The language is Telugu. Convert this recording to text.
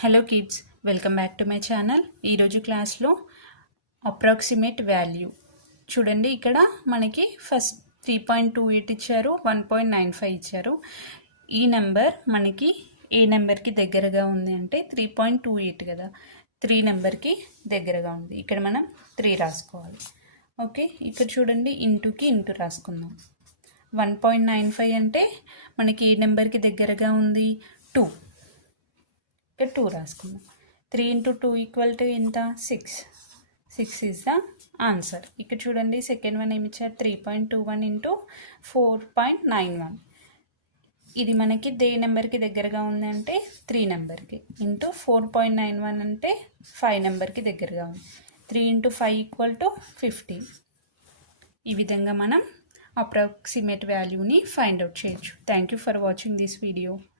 Hello kids, welcome back to my channel. ఈరోజు క్లాస్లో అప్రాక్సిమేట్ వాల్యూ చూడండి. ఇక్కడ మనకి ఫస్ట్ 3.28 ఇచ్చారు, 1.95 ఇచ్చారు. ఈ నెంబర్ మనకి ఏ నెంబర్కి దగ్గరగా ఉంది అంటే 3.28 కదా, 3 నెంబర్కి దగ్గరగా ఉంది. ఇక్కడ మనం 3 రాసుకోవాలి. ఓకే, ఇక్కడ చూడండి, ఇంటూకి ఇంటూ రాసుకుందాం. 1.95 అంటే మనకి ఏ నెంబర్కి దగ్గరగా ఉంది? 2. ఇక్కడ 2 రాసుకుందాం. 3 into 2 ఈక్వల్ టు ఎంత? 6. 6 ఈజ్ ద ఆన్సర్. ఇక్కడ చూడండి, సెకండ్ వన్ ఏమి ఇచ్చారు? 3.21 ఇంటూ 4.91. ఇది మనకి దే నెంబర్కి దగ్గరగా ఉంది అంటే 3 నెంబర్కి. ఇంటూ 4.91 అంటే 5 నెంబర్కి దగ్గరగా ఉంది. 3 into 5 ఈక్వల్ టు 15. ఈ విధంగా మనం అప్రాక్సిమేట్ వాల్యూని ఫైండ్ అవుట్ చేయొచ్చు. Thank you for watching this video.